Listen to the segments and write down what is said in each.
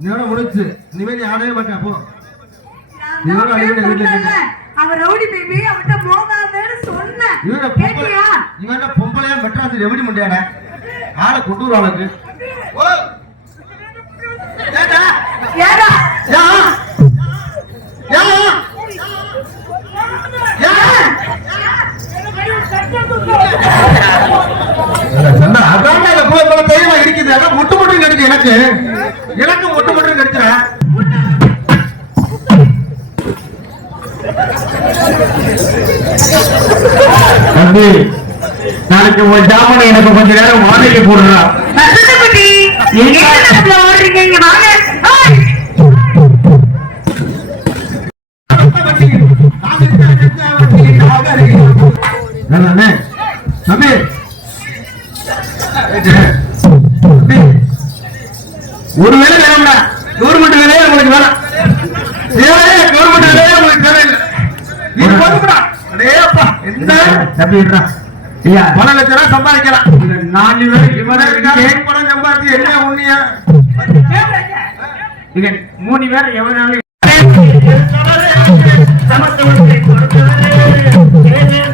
இதோட முடிச்சு இனிமேல் மாட்டேன் ரவுடி பேபி சொன்னேன் இவன கேட்டியா பொம்பளை பொம்பளையா மெட்ராஸ் முடியாட ஆளை கொண்டு வருவாளுக்கு ஏடா ஏடா கடிச்சு எனக்கு முட்டு முட்டு கடிச்சுடா. தம்பி நாளைக்கு உன் ஜாமனை எனக்கு கொஞ்ச நேரம் வாடகை போடுறா. வசந்தகுட்டி ஒரு வேலை வேணும்டா. கவர்மெண்ட் வேலையே உங்களுக்கு வேணாம். வேலையே கவர்மெண்ட் வேலையே உங்களுக்கு தேவையில்லை. இது போதும்டா அடே அப்பா என்ன? இருடா. ஐயா. பல லட்ச ரூபாய் சம்பாதிக்கலாம். நாலு பேர் இவனை கேக் பணம் சம்பாதிச்சு என்ன உண்மையா? மூணு பேர் எவனாலும் அஞ்சாத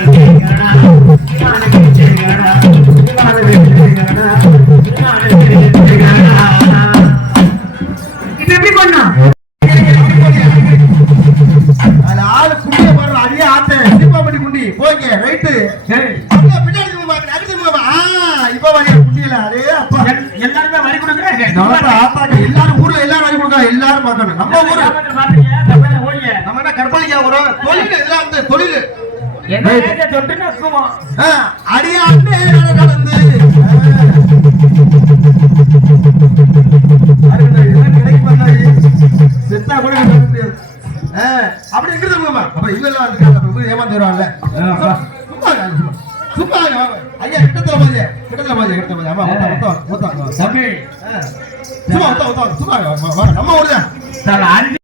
ஆளு குண்டிய போடுற அதே ஆத்த. சீப்பாப்பட்டி குண்டி. போய்ங்க ரைட்டு பின்னாடி இப்ப வாங்க குண்டியில. அதே அப்பா. எல்லாருமே வரி கொடுக்குறாங்க எல்லாரும் ஊர்ல எல்லாரும் வாங்கி கொடுக்காங்க எல்லாரும் பார்க்கணும். நம்ம ஊரு. நம்ம என்ன கற்பழிக்கா வரும் தொழில் இதெல்லாம் வந்து தொழில்? ஆ, அடியாண்டே செத்தா கூட எனக்கு சொல்ல முடியாது. அப்படி உங்கம்மா. அப்புறம் இவங்க எல்லாம் இருக்காங்க, ஏமாந்து வருவாங்கல்ல. சும்மா சும்மா. ஐயா, கிட்டத்துல பாருங்க. கிட்டத்துல பாருங்க, கிட்டத்துல பாருங்க. அம்மா, மொத்தம், மொத்தம், மொத்தம். சும்மா, மொத்தம், மொத்தம், சும்மா. நம்ம ஊரு தான். சார் அஞ்சு